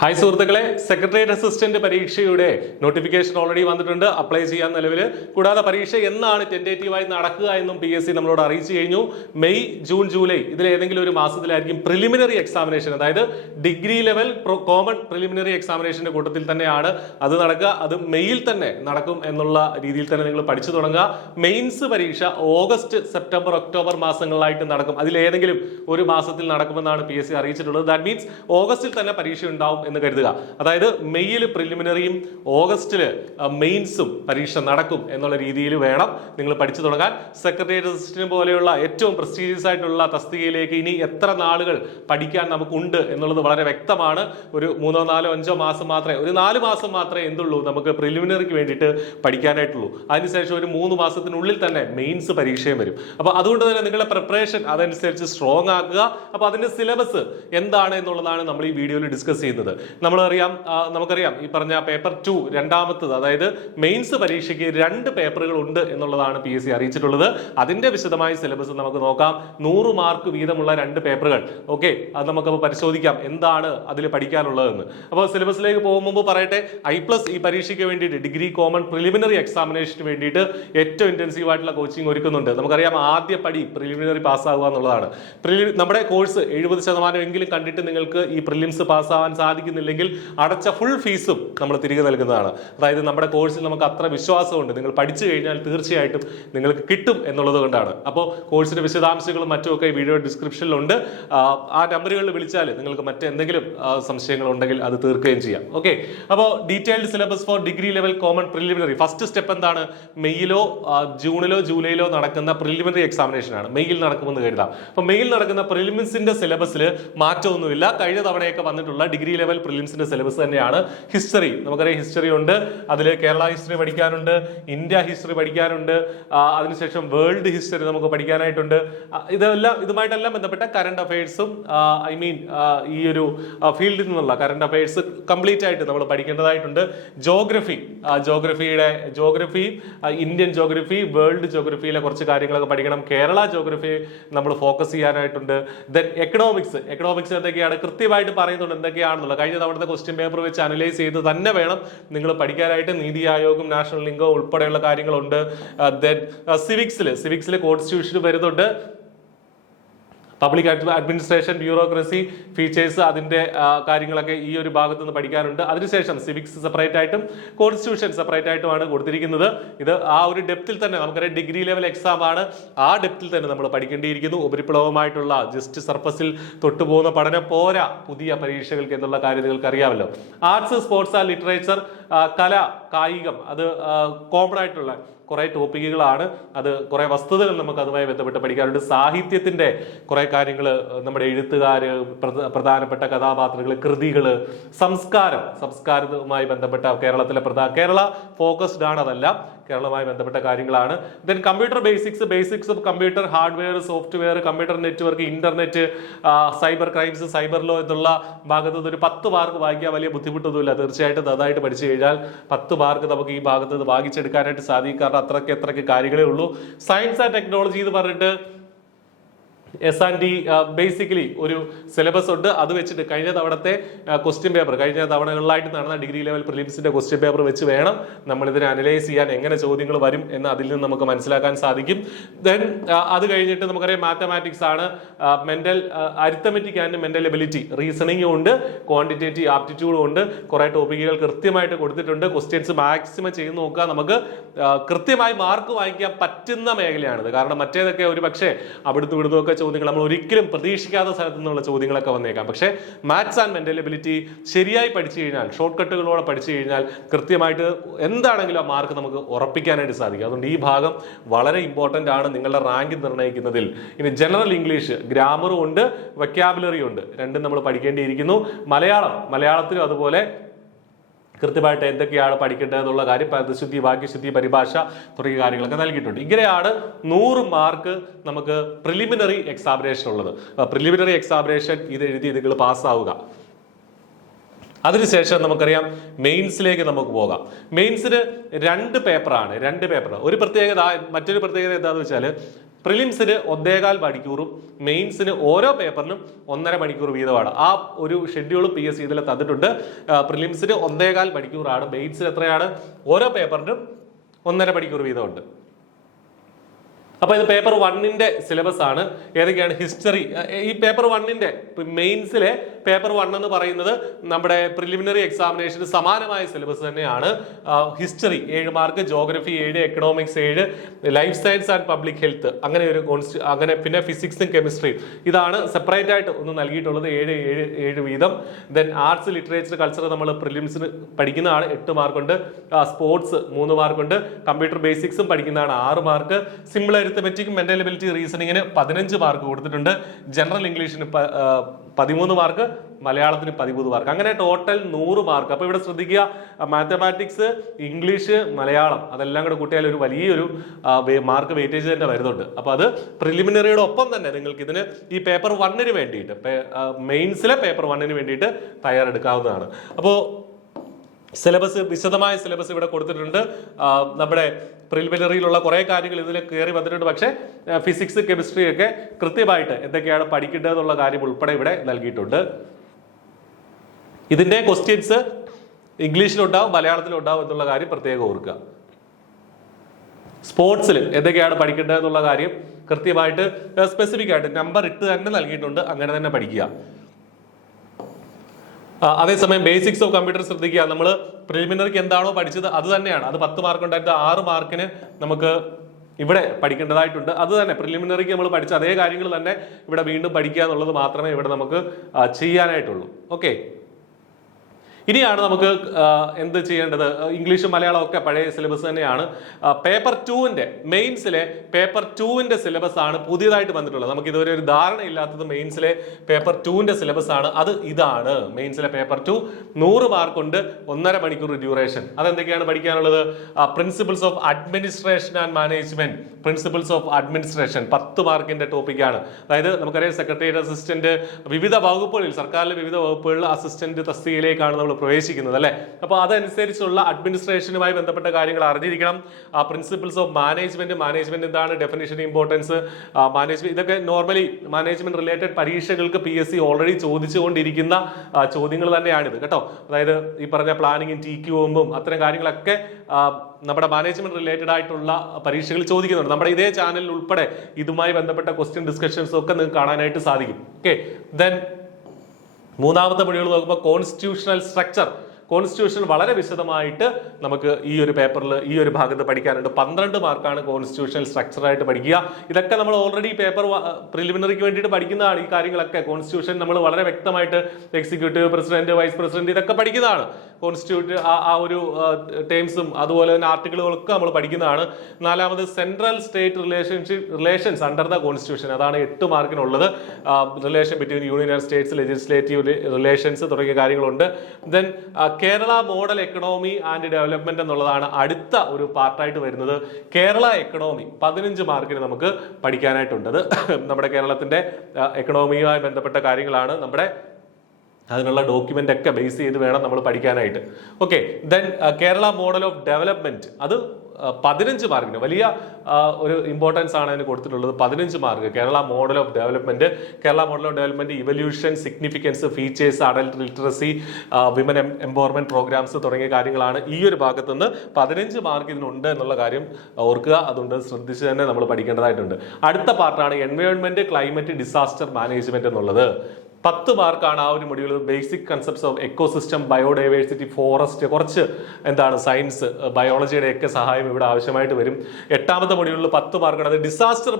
Hi സുഹൃത്തുക്കളെ, secretariat assistant പരീക്ഷയുടെ notification already വന്നിട്ടുണ്ട്. അപ്ലൈ ചെയ്യാൻ നിലവിൽ. കൂടാതെ പരീക്ഷ എന്നാണ് ടെന്റേറ്റീവായി നടക്കുക എന്നും PSC നമ്മളോട് അറിയിച്ചു കഴിഞ്ഞു. മെയ്, ജൂൺ, ജൂലൈ ഇതിൽ ഏതെങ്കിലും ഒരു മാസത്തിലായിരിക്കും പ്രിലിമിനറി എക്സാമിനേഷൻ, അതായത് ഡിഗ്രി ലെവൽ കോമൺ പ്രിലിമിനറി എക്സാമിനേഷന്റെ കൂട്ടത്തിൽ തന്നെയാണ് അത് നടക്കുക. അത് മെയ്യിൽ തന്നെ നടക്കും എന്നുള്ള രീതിയിൽ തന്നെ നിങ്ങൾ പഠിച്ചു തുടങ്ങുക. മെയിൻസ് പരീക്ഷ ഓഗസ്റ്റ്, സെപ്റ്റംബർ, ഒക്ടോബർ മാസങ്ങളിലായിട്ട് നടക്കും. അതിലേതെങ്കിലും ഒരു മാസത്തിൽ നടക്കുമെന്നാണ് PSC അറിയിച്ചിട്ടുള്ളത്. ദാറ്റ് മീൻസ് ഓഗസ്റ്റിൽ തന്നെ പരീക്ഷ ഉണ്ടാവും എന്ന് കരുതുക. അതായത് മെയ്യിൽ പ്രിലിമിനറിയും ഓഗസ്റ്റിൽ മെയിൻസും പരീക്ഷ നടക്കും എന്നുള്ള രീതിയിൽ വേണം നിങ്ങൾ പഠിച്ചു തുടങ്ങാൻ. സെക്രട്ടേറിയറ്റ് അസിസ്റ്റന്റ് പോലെയുള്ള ഏറ്റവും പ്രസ്റ്റീജിയസ് ആയിട്ടുള്ള തസ്തികയിലേക്ക് ഇനി എത്ര നാളുകൾ പഠിക്കാൻ നമുക്കുണ്ട് എന്നുള്ളത് വളരെ വ്യക്തമാണ്. ഒരു 3, 4, 5 മാസം മാത്രമേ, ഒരു 4 മാസം മാത്രമേ എന്തുള്ളൂ നമുക്ക് പ്രിലിമിനറിക്ക് വേണ്ടിയിട്ട് പഠിക്കാനായിട്ടുള്ളൂ. അതിനുശേഷം ഒരു 3 മാസത്തിനുള്ളിൽ തന്നെ മെയിൻസ് പരീക്ഷയും വരും. അപ്പോൾ അതുകൊണ്ട് തന്നെ നിങ്ങളുടെ പ്രിപ്പറേഷൻ അതനുസരിച്ച് സ്ട്രോങ് ആക്കുക. അപ്പോൾ അതിന്റെ സിലബസ് എന്താണ് എന്നുള്ളതാണ് നമ്മൾ ഈ വീഡിയോയിൽ ഡിസ്കസ് ചെയ്യുന്നത്. നമുക്കറിയാം ഈ പറഞ്ഞ പേപ്പർ 2 രണ്ടാമത്തത്, അതായത് മെയിൻസ് പരീക്ഷയ്ക്ക് 2 പേപ്പറുകൾ ഉണ്ട് എന്നുള്ളതാണ് PSC അറിയിച്ചിട്ടുള്ളത്. അതിന്റെ വിശദമായ സിലബസ് നമുക്ക് നോക്കാം. 100 മാർക്ക് വീതമുള്ള 2 പേപ്പറുകൾ. ഓക്കെ, അത് നമുക്കപ്പോൾ പരിശോധിക്കാം എന്താണ് അതിൽ പഠിക്കാനുള്ളതെന്ന്. അപ്പോൾ സിലബസിലേക്ക് പോകും മുമ്പ് പറയട്ടെ, I+ ഈ പരീക്ഷയ്ക്ക് വേണ്ടിയിട്ട് ഡിഗ്രി കോമൺ പ്രിലിമിനറി എക്സാമിനേഷന് വേണ്ടിയിട്ട് ഏറ്റവും ഇന്റൻസീവ് ആയിട്ടുള്ള കോച്ചിങ് ഒരുക്കുന്നുണ്ട്. നമുക്കറിയാം ആദ്യ പടി പ്രിലിമിനറി പാസ്സാകുക എന്നുള്ളതാണ്. നമ്മുടെ കോഴ്സ് 70% എങ്കിലും കണ്ടിട്ട് നിങ്ങൾക്ക് ഈ പ്രിലിംസ് പാസ്സാവാൻ സാധിക്കുന്നില്ലെങ്കിൽ അടച്ച ഫുൾ ഫീസും നമ്മൾ തിരികെ നൽകുന്നതാണ്. അതായത് നമ്മുടെ കോഴ്സിൽ നമുക്ക് അത്ര വിശ്വാസമുണ്ട്, നിങ്ങൾ പഠിച്ചു കഴിഞ്ഞാൽ തീർച്ചയായിട്ടും നിങ്ങൾക്ക് കിട്ടും എന്നുള്ളത് കൊണ്ടാണ്. അപ്പോൾ കോഴ്സിന്റെ വിശദാംശങ്ങളും മറ്റുമൊക്കെ വീഡിയോ ഡിസ്ക്രിപ്ഷനിലുണ്ട്. ആ നമ്പറുകളിൽ വിളിച്ചാൽ നിങ്ങൾക്ക് മറ്റെന്തെങ്കിലും സംശയങ്ങൾ ഉണ്ടെങ്കിൽ അത് തീർക്കുകയും ചെയ്യാം. ഓക്കെ, അപ്പോൾ detailed syllabus four degree level common preliminary. First step എന്താണ്? മെയ്യിലോ ജൂണിലോ ജൂലൈയിലോ നടക്കുന്ന പ്രിലിമിനറി എക്സാമിനേഷൻ ആണ്. മെയ്യിൽ നടക്കുമെന്ന് കരുതാം. അപ്പോൾ മെയ്യിൽ നടക്കുന്ന പ്രിലിമിൻസിന്റെ സിലബസിൽ മാറ്റമൊന്നുമില്ല. കഴിഞ്ഞ തവണയൊക്കെ വന്നിട്ടുള്ള ഡിഗ്രി ലെവൽ പ്രിലിംസിന്റെ സിലബസ് തന്നെയാണ്. ഹിസ്റ്ററി, നമുക്കറിയാം ഹിസ്റ്ററി ഉണ്ട്. അതിൽ കേരള ഹിസ്റ്ററി പഠിക്കാനുണ്ട്, ഇന്ത്യ ഹിസ്റ്ററി പഠിക്കാനുണ്ട്, അതിനുശേഷം വേൾഡ് ഹിസ്റ്ററി നമുക്ക് പഠിക്കാനായിട്ടുണ്ട്. ഇതുമായിട്ടെല്ലാം ബന്ധപ്പെട്ട കറണ്ട് അഫയേഴ്സും ഈ ഒരു ഫീൽഡിൽ നിന്നുള്ള കറണ്ട് അഫയേഴ്സ് കംപ്ലീറ്റ് ആയിട്ട് നമ്മൾ പഠിക്കേണ്ടതായിട്ടുണ്ട്. ജോഗ്രഫി, ഇന്ത്യൻ ജോഗ്രഫി, വേൾഡ് ജോഗ്രഫിയിലെ കുറച്ച് കാര്യങ്ങളൊക്കെ പഠിക്കണം. കേരള ജോഗ്രഫി നമ്മൾ ഫോക്കസ് ചെയ്യാനായിട്ടുണ്ട്. ദെൻ എക്കണോമിക്സ് എന്തൊക്കെയാണ് കൃത്യമായിട്ട് പറയുന്നുണ്ട് എന്തൊക്കെയാണെന്നുള്ളത്. കഴിഞ്ഞ തവണത്തെ ക്വസ്റ്റ്യൻ പേപ്പർ വെച്ച് അനലൈസ് ചെയ്ത് തന്നെ വേണം നിങ്ങൾ പഠിക്കാനായിട്ട്. നീതി ആയോഗും നാഷണൽ ലിംഗവും ഉൾപ്പെടെയുള്ള കാര്യങ്ങളുണ്ട്. ദെൻ സിവിക്സിൽ കോൺസ്റ്റിറ്റ്യൂഷൻ വരുന്നുണ്ട്. പബ്ലിക് അഡ്മിനിസ്ട്രേഷൻ, ബ്യൂറോക്രസി, ഫീച്ചേഴ്സ്, അതിന്റെ കാര്യങ്ങളൊക്കെ ഈ ഒരു ഭാഗത്ത് നിന്ന് പഠിക്കാനുണ്ട്. അതിനുശേഷം സിവിക്സ് സെപ്പറേറ്റ് ആയിട്ടും കോൺസ്റ്റിറ്റ്യൂഷൻ സെപ്പറേറ്റ് ആയിട്ടുമാണ് കൊടുത്തിരിക്കുന്നത്. ഇത് ആ ഒരു ഡെപ്തിൽ തന്നെ, നമുക്കറിയാം ഡിഗ്രി ലെവൽ എക്സാം ആണ്, ആ ഡെപ്തിൽ തന്നെ നമ്മൾ പഠിക്കേണ്ടിയിരിക്കുന്നു. ഉപരിപ്ലവമായിട്ടുള്ള ജസ്റ്റ് സർഫസിൽ തൊട്ടുപോകുന്ന പഠനം പോരാ പുതിയ പരീക്ഷകൾക്ക് എന്നുള്ള കാര്യം നിങ്ങൾക്ക് അറിയാമല്ലോ. ആർട്സ്, സ്പോർട്സ് ആൻഡ് ലിറ്ററേച്ചർ, കല, കായികം, അത് കോമൺ ആയിട്ടുള്ള കുറെ ടോപ്പിക്കുകളാണ്. അത് കുറെ വസ്തുതകൾ നമുക്ക് അതുമായി ബന്ധപ്പെട്ട് പഠിക്കാറുണ്ട്. സാഹിത്യത്തിന്റെ കുറെ കാര്യങ്ങൾ, നമ്മുടെ എഴുത്തുകാര്, പ്രധാനപ്പെട്ട കഥാപാത്രങ്ങൾ, കൃതികള്, സംസ്കാരവുമായി ബന്ധപ്പെട്ട കേരള ഫോക്കസ്ഡ് ആണ്, അതല്ല കേരളവുമായി ബന്ധപ്പെട്ട കാര്യങ്ങളാണ്. Then computer basics of computer, hardware, software, computer network, internet, cyber crimes, cyber law എന്നുള്ള ഭാഗത്ത് ഒരു 10 മാർക്ക് വായിക്കാൻ വലിയ ബുദ്ധിമുട്ടൊന്നുമില്ല. തീർച്ചയായിട്ടും നന്നായിട്ട് പഠിച്ചു കഴിഞ്ഞാൽ 10 മാർക്ക് നമുക്ക് ഈ ഭാഗത്ത് വാങ്ങിച്ചെടുക്കാനായിട്ട് സാധിക്കും. അത്രയ്ക്ക് കാര്യങ്ങളേ ഉള്ളൂ. സയൻസ് ആൻഡ് ടെക്നോളജി എന്ന് പറഞ്ഞിട്ട് S&T ബേസിക്കലി ഒരു സിലബസ് ഉണ്ട്. അത് വെച്ചിട്ട് കഴിഞ്ഞ തവണത്തെ ക്വസ്റ്റ്യൻ പേപ്പർ, കഴിഞ്ഞ തവണകളിലായിട്ട് നടന്ന ഡിഗ്രി ലെവൽ പ്രിലിംസിന്റെ ക്വസ്റ്റ്യൻ പേപ്പർ വെച്ച് വേണം നമ്മൾ ഇതിനെ അനലൈസ് ചെയ്യാൻ. എങ്ങനെ ചോദ്യങ്ങൾ വരും എന്ന് അതിൽ നിന്ന് നമുക്ക് മനസ്സിലാക്കാൻ സാധിക്കും. ദെൻ അത് കഴിഞ്ഞിട്ട് നമുക്കറിയാം മാത്തമാറ്റിക്സ് ആണ്, mental arithmetic and mental ability, റീസണിങ്ങും ഉണ്ട്, ക്വാണ്ടിറ്റേറ്റീവ് ആപ്റ്റിറ്റ്യൂഡും ഉണ്ട്. കുറെ ടോപ്പിക്കുകൾ കൃത്യമായിട്ട് കൊടുത്തിട്ടുണ്ട്. ക്വസ്റ്റ്യൻസ് മാക്സിമം ചെയ്ത് നോക്കുക. നമുക്ക് കൃത്യമായി മാർക്ക് വാങ്ങിക്കാൻ പറ്റുന്ന മേഖലയാണിത്. കാരണം മറ്റേതൊക്കെ ഒരു പക്ഷേ അവിടുന്ന് ഇവിടുന്നൊക്കെ ചോദ്യങ്ങൾ നമ്മൾ ഒരിക്കലും പ്രതീക്ഷിക്കാത്ത സ്ഥലത്തു നിന്നുള്ള ചോദ്യങ്ങളൊക്കെ വന്നേക്കാം. പക്ഷേ മാത്സ് ആൻഡ് മെന്റൽ എബിലിറ്റി ശരിയായി പഠിച്ചു കഴിഞ്ഞാൽ, ഷോർട്ട് കട്ടുകളോടെ പഠിച്ചു കഴിഞ്ഞാൽ കൃത്യമായിട്ട് എന്താണെങ്കിലും ആ മാർക്ക് നമുക്ക് ഉറപ്പിക്കാനായിട്ട് സാധിക്കും. അതുകൊണ്ട് ഈ ഭാഗം വളരെ ഇമ്പോർട്ടന്റ് ആണ് നിങ്ങളുടെ റാങ്ക് നിർണ്ണയിക്കുന്നതിൽ. ഇനി ജനറൽ ഇംഗ്ലീഷ്, ഗ്രാമറും ഉണ്ട്, വൊക്കാബുലറിയും ഉണ്ട്, രണ്ടും നമ്മൾ പഠിക്കേണ്ടിയിരിക്കുന്നു. മലയാളത്തിലും അതുപോലെ കൃത്യമായിട്ട് എന്തൊക്കെയാണ് പഠിക്കേണ്ടത് എന്നുള്ള കാര്യം, പദശുദ്ധി, വാക്യശുദ്ധി, പരിഭാഷ തുടങ്ങിയ കാര്യങ്ങളൊക്കെ നൽകിയിട്ടുണ്ട്. ഇങ്ങനെയാണ് 100 മാർക്ക് നമുക്ക് പ്രിലിമിനറി എക്സാമിനേഷൻ ഉള്ളത്. പ്രിലിമിനറി എക്സാമിനേഷൻ ഇത് എഴുതി നിങ്ങൾ പാസ്സാവുക. അതിനുശേഷം നമുക്കറിയാം മെയിൻസിലേക്ക് നമുക്ക് പോകാം. മെയിൻസിന് രണ്ട് പേപ്പറാണ്. ഒരു പ്രത്യേകത, മറ്റൊരു പ്രത്യേകത എന്താണെന്ന് വെച്ചാൽ പ്രിലിംസിന് 1.25 മണിക്കൂറും മെയിൻസിന് ഓരോ പേപ്പറിനും 1.5 മണിക്കൂർ വീതമാണ്. ആ ഒരു ഷെഡ്യൂൾ PSC ഇതിൽ തന്നിട്ടുണ്ട്. പ്രിലിംസിന് 1.25 മണിക്കൂറാണ്, മെയിൻസിന് എത്രയാണ്? ഓരോ പേപ്പറിനും 1.5 മണിക്കൂർ വീതമുണ്ട്. അപ്പോൾ ഇത് പേപ്പർ 1ന്റെ സിലബസ് ആണ്. ഏതൊക്കെയാണ്? ഹിസ്റ്ററി. ഈ പേപ്പർ 1ന്റെ മെയിൻസിലെ പേപ്പർ 1 എന്ന് പറയുന്നത് നമ്മുടെ പ്രിലിമിനറി എക്സാമിനേഷന് സമാനമായ സിലബസ് തന്നെയാണ്. History 7 mark, geography 7, economics 7, life science and public health അങ്ങനെ പിന്നെ ഫിസിക്സും കെമിസ്ട്രിയും ഇതാണ് സെപ്പറേറ്റ് ആയിട്ട് ഒന്ന് നൽകിയിട്ടുള്ളത്. 7 വീതം. ദെൻ ആർട്സ്, ലിറ്ററേച്ചർ, കൾച്ചർ നമ്മൾ പ്രിലിംസിന് പഠിക്കുന്നതാണ്, 8 മാർക്കുണ്ട്. സ്പോർട്സ് 3 മാർക്കുണ്ട്. കമ്പ്യൂട്ടർ ബേസിക്സും പഠിക്കുന്നതാണ്, 6 mark. Simple arithmetic, mental ability, റീസണിങ്ങിന് 15 മാർക്ക് കൊടുത്തിട്ടുണ്ട്. ജനറൽ ഇംഗ്ലീഷിന് 13 മാർക്ക്, മലയാളത്തിന് 13 മാർക്ക്. അങ്ങനെ ടോട്ടൽ 100 മാർക്ക്. അപ്പൊ ഇവിടെ ശ്രദ്ധിക്കുക, മാത്തമാറ്റിക്സ്, ഇംഗ്ലീഷ്, മലയാളം അതെല്ലാം കൂടെ കൂട്ടിയാൽ ഒരു വലിയൊരു മാർക്ക് വെയിറ്റേജ് തന്നെ വരുന്നുണ്ട്. അപ്പൊ അത് പ്രിലിമിനറിയുടെ ഒപ്പം തന്നെ നിങ്ങൾക്ക് ഇതിന് ഈ പേപ്പർ 1ന് വേണ്ടിയിട്ട്, മെയിൻസിലെ പേപ്പർ 1ന് വേണ്ടിയിട്ട് തയ്യാറെടുക്കാവുന്നതാണ്. അപ്പോൾ സിലബസ്, വിശദമായ സിലബസ് ഇവിടെ കൊടുത്തിട്ടുണ്ട്. നമ്മുടെ പ്രിലിമിനറിയിലുള്ള കുറേ കാര്യങ്ങൾ ഇതിൽ കയറി വന്നിട്ടുണ്ട്. പക്ഷേ ഫിസിക്സ്, കെമിസ്ട്രി ഒക്കെ കൃത്യമായിട്ട് എന്തൊക്കെയാണ് പഠിക്കേണ്ടത് എന്നുള്ള കാര്യം ഉൾപ്പെടെ ഇവിടെ നൽകിയിട്ടുണ്ട്. ഇതിന്റെ ക്വസ്റ്റ്യൻസ് ഇംഗ്ലീഷിലുണ്ടാവും, മലയാളത്തിലുണ്ടാവും എന്നുള്ള കാര്യം പ്രത്യേകം ഓർക്കുക. സ്പോർട്സിൽ എന്തൊക്കെയാണ് പഠിക്കേണ്ടത് എന്നുള്ള കാര്യം കൃത്യമായിട്ട് സ്പെസിഫിക് ആയിട്ട് നമ്പർ ഇട്ട് തന്നെ നൽകിയിട്ടുണ്ട്. അങ്ങനെ തന്നെ പഠിക്കുക. അതേസമയം ബേസിക്സ് ഓഫ് കമ്പ്യൂട്ടർ ശ്രദ്ധിക്കുക. നമ്മൾ പ്രിലിമിനറിക്ക് എന്താണോ പഠിച്ചത് അത് തന്നെയാണ്. അത് 10 മാർക്ക് ഉണ്ടായിട്ട് 6 മാർക്കിന് നമുക്ക് ഇവിടെ പഠിക്കേണ്ടതായിട്ടുണ്ട്. അത് തന്നെ പ്രിലിമിനറിക്ക് നമ്മൾ പഠിച്ച അതേ കാര്യങ്ങൾ തന്നെ ഇവിടെ വീണ്ടും പഠിക്കുക എന്നുള്ളത് മാത്രമേ ഇവിടെ നമുക്ക് ചെയ്യാനായിട്ടുള്ളൂ. ഓക്കെ, ഇനിയാണ് നമുക്ക് എന്ത് ചെയ്യേണ്ടത്? ഇംഗ്ലീഷും മലയാളം ഒക്കെ പഴയ സിലബസ് തന്നെയാണ്. പേപ്പർ 2ന്റെ മെയിൻസിലെ പേപ്പർ 2ന്റെ സിലബസ് ആണ് പുതിയതായിട്ട് വന്നിട്ടുള്ളത്. നമുക്ക് ഇതുവരെ ഒരു ധാരണ ഇല്ലാത്തത് മെയിൻസിലെ പേപ്പർ 2ന്റെ സിലബസ് ആണ്. അത് ഇതാണ്. മെയിൻസിലെ പേപ്പർ 2 100 മാർക്ക് ഉണ്ട്, 1.5 മണിക്കൂർ ഡ്യൂറേഷൻ. അതെന്തൊക്കെയാണ് പഠിക്കാനുള്ളത്? Principles of administration and management. Principles of administration 10 മാർക്കിന്റെ ടോപ്പിക്കാണ്. അതായത് നമുക്കറിയാം സെക്രട്ടേറിയറ്റ് അസിസ്റ്റന്റ് വിവിധ വകുപ്പുകളിൽ, സർക്കാരിലെ വിവിധ വകുപ്പുകളിൽ അസിസ്റ്റന്റ് തസ്തികയിലേക്കാണ് നമ്മൾ പ്രവേശിക്കുന്നത് അല്ലെ. അപ്പോൾ അതനുസരിച്ചുള്ള അഡ്മിനിസ്ട്രേഷനുമായി ബന്ധപ്പെട്ട കാര്യങ്ങൾ അറിഞ്ഞിരിക്കണം. പ്രിൻസിപ്പിൾസ് ഓഫ് മാനേജ്മെന്റ് എന്താണ്, ഡെഫിനിഷൻ, ഇമ്പോർട്ടൻസ്, മാനേജ്മെന്റ്, ഇതൊക്കെ നോർമലി മാനേജ്മെന്റ് റിലേറ്റഡ് പരീക്ഷകൾക്ക് PSC ഓൾറെഡി ചോദിച്ചുകൊണ്ടിരിക്കുന്ന ചോദ്യങ്ങൾ തന്നെയാണിത് കേട്ടോ. അതായത് ഈ പറഞ്ഞ പ്ലാനിങ്ങും TQM അത്തരം കാര്യങ്ങളൊക്കെ നമ്മുടെ മാനേജ്മെന്റ് റിലേറ്റഡ് ആയിട്ടുള്ള പരീക്ഷകൾ ചോദിക്കുന്നുണ്ട്. നമ്മുടെ ഇതേ ചാനലിൽ ഉൾപ്പെടെ ഇതുമായി ബന്ധപ്പെട്ട ക്വസ്റ്റ്യൻ ഡിസ്കഷൻസ് ഒക്കെ നിങ്ങൾക്ക് കാണാനായിട്ട് സാധിക്കും. ഓക്കെ, ദെൻ മൂന്നാമത്തെ മൊഡ്യൂൾ നോക്കുമ്പോൾ കോൺസ്റ്റിറ്റ്യൂഷണൽ സ്ട്രക്ചർ. കോൺസ്റ്റിറ്റ്യൂഷൻ വളരെ വിശദമായിട്ട് നമുക്ക് ഈ ഒരു പേപ്പറിൽ ഈ ഒരു ഭാഗത്ത് പഠിക്കാനുണ്ട്. 12 മാർക്കാണ് കോൺസ്റ്റിറ്റ്യൂഷണൽ സ്ട്രക്ചറായിട്ട് പഠിക്കുക. ഇതൊക്കെ നമ്മൾ ഓൾറെഡി പേപ്പർ പ്രിലിമിനറിക്ക് വേണ്ടിയിട്ട് പഠിക്കുന്നതാണ്. ഈ കാര്യങ്ങളൊക്കെ കോൺസ്റ്റിറ്റ്യൂഷൻ നമ്മൾ വളരെ വ്യക്തമായിട്ട് എക്സിക്യൂട്ടീവ് പ്രസിഡന്റ്, വൈസ് പ്രസിഡന്റ് ഇതൊക്കെ പഠിക്കുന്നതാണ്. കോൺസ്റ്റിറ്റ്യൂട്ട് ആ ഒരു ടേംസും അതുപോലെ തന്നെ ആർട്ടിക്കിളുകളൊക്കെ നമ്മൾ പഠിക്കുന്നതാണ്. നാലാമത് central state relations under the constitution. അതാണ് 8 മാർക്കിനുള്ളത്. Relation between union and states, legislative relations തുടങ്ങിയ കാര്യങ്ങളുണ്ട്. Then Kerala model economy and development എന്നുള്ളതാണ് അടുത്ത ഒരു പാർട്ടായിട്ട് വരുന്നത്. കേരള എക്കണോമി 15 മാർക്കിന് നമുക്ക് പഠിക്കാനായിട്ടുണ്ട്. നമ്മുടെ കേരളത്തിന്റെ എക്കണോമിയുമായി ബന്ധപ്പെട്ട കാര്യങ്ങളാണ്. നമ്മുടെ അതിനുള്ള ഡോക്യുമെന്റ് ഒക്കെ ബേസ് ചെയ്ത് വേണം നമ്മൾ പഠിക്കാനായിട്ട്. Okay, then Kerala model of development അത് 15 മാർക്കിന് വലിയ ഒരു ഇമ്പോർട്ടൻസ് ആണ് അതിന് കൊടുത്തിട്ടുള്ളത്. 15 mark Kerala model of development. Kerala model of development evolution, significance, features, adult literacy, women empowerment programmes തുടങ്ങിയ കാര്യങ്ങളാണ് ഈ ഒരു ഭാഗത്ത് നിന്ന് 15 മാർക്ക് ഇതിനുണ്ട് എന്നുള്ള കാര്യം ഓർക്കുക. അതുകൊണ്ട് ശ്രദ്ധിച്ച് തന്നെ നമ്മൾ പഠിക്കേണ്ടതായിട്ടുണ്ട്. അടുത്ത പാർട്ടാണ് എൻവയോൺമെന്റ്, ക്ലൈമറ്റ്, ഡിസാസ്റ്റർ മാനേജ്മെന്റ് എന്നുള്ളത്. 10 മാർക്കാണ് ആ ഒരു module. Basic concepts of ecosystem, biodiversity, forest, കുറച്ച് എന്താണ് സയൻസ്, ബയോളജിയുടെ ഒക്കെ സഹായം ഇവിടെ ആവശ്യമായിട്ട് വരും. 8ാമത്തെ മൊഡ്യൂളിൽ 10 മാർക്കാണ്. അത് ഡിസാസ്റ്റർ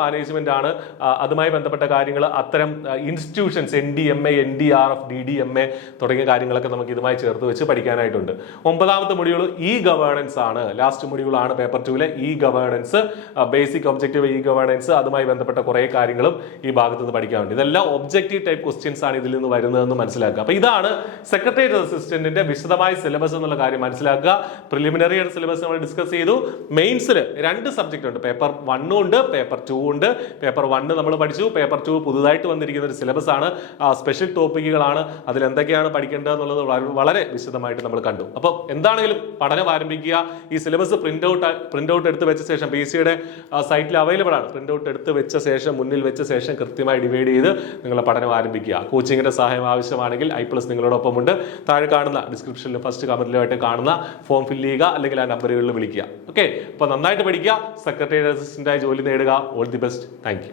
മാനേജ്മെന്റ് ആണ്. അതുമായി ബന്ധപ്പെട്ട കാര്യങ്ങൾ, അത്തരം ഇൻസ്റ്റിറ്റ്യൂഷൻസ്, NDMA, NDRF, DDMA തുടങ്ങിയ കാര്യങ്ങളൊക്കെ നമുക്ക് ഇതുമായി ചേർത്ത് വെച്ച് പഠിക്കാനായിട്ടുണ്ട്. 9ാമത്തെ മൊഡ്യൂൾ ഇ ഗവേണൻസ് ആണ്. ലാസ്റ്റ് മൊഡ്യൂൾ ആണ് പേപ്പർ 2ലെ e governance. Basic objective e governance, അതുമായി ബന്ധപ്പെട്ട കുറേ കാര്യങ്ങളും ഈ ഭാഗത്ത് നിന്ന് പഠിക്കാനുണ്ട്. ഇതെല്ലാം ഒബ്ജക്റ്റീവ് ടൈപ്പ് ക്വസ്റ്റ്യൻസ് ആണ് ഇതിൽ നിന്ന് വരുന്നതെന്ന് മനസ്സിലാക്കുക. അപ്പൊ ഇതാണ് സെക്രട്ടേറിയറ്റ് അസിസ്റ്റന്റിന്റെ വിശദമായ സിലബസ് എന്നുള്ള കാര്യം മനസ്സിലാക്കുക. പ്രിലിമിനറി സിലബസ് നമ്മൾ ഡിസ്കസ് ചെയ്തു. മെയിൻസിൽ 2 സബ്ജക്റ്റ് ഉണ്ട്. പേപ്പർ 1 ഉണ്ട്, പേപ്പർ 2 ഉണ്ട്. പേപ്പർ 1 നമ്മൾ പഠിച്ചു. പേപ്പർ 2 പുതുതായിട്ട് വന്നിരിക്കുന്ന ഒരു സിലബസ് ആണ്, സ്പെഷ്യൽ ടോപ്പിക്കുകളാണ്. അതിൽ എന്തൊക്കെയാണ് പഠിക്കേണ്ടത് എന്നുള്ളത് വളരെ വിശദമായിട്ട് നമ്മൾ കണ്ടു. അപ്പോൾ എന്താണെങ്കിലും പഠനം ആരംഭിക്കുക. ഈ സിലബസ് പ്രിന്റ് ഔട്ട് എടുത്ത് വെച്ച ശേഷം PSCയുടെ സൈറ്റിൽ അവൈലബിൾ ആണ്. പ്രിന്റ് ഔട്ട് എടുത്ത് വെച്ച ശേഷം മുന്നിൽ വെച്ച ശേഷം കൃത്യമായി ഡിവൈഡ് ചെയ്ത് നിങ്ങളുടെ പഠനം ആരംഭിക്കുക. കോച്ചിങ്ങിന്റെ സഹായം ആവശ്യമാണെങ്കിൽ I+ നിങ്ങളോടൊപ്പം ഉണ്ട്. താഴെ കാണുന്ന ഡിസ്ക്രിപ്ഷനിലും ഫസ്റ്റ് കമന്റിലുമായിട്ട് കാണുന്ന ഫോം ഫില്ല് ചെയ്യുക, അല്ലെങ്കിൽ ആ നമ്പറുകളിൽ വിളിക്കുക. ഓക്കെ, അപ്പോൾ നന്നായിട്ട് പഠിക്കുക, സെക്രട്ടറി അസിസ്റ്റന്റായി ജോലി നേടുക. All the best. Thank you.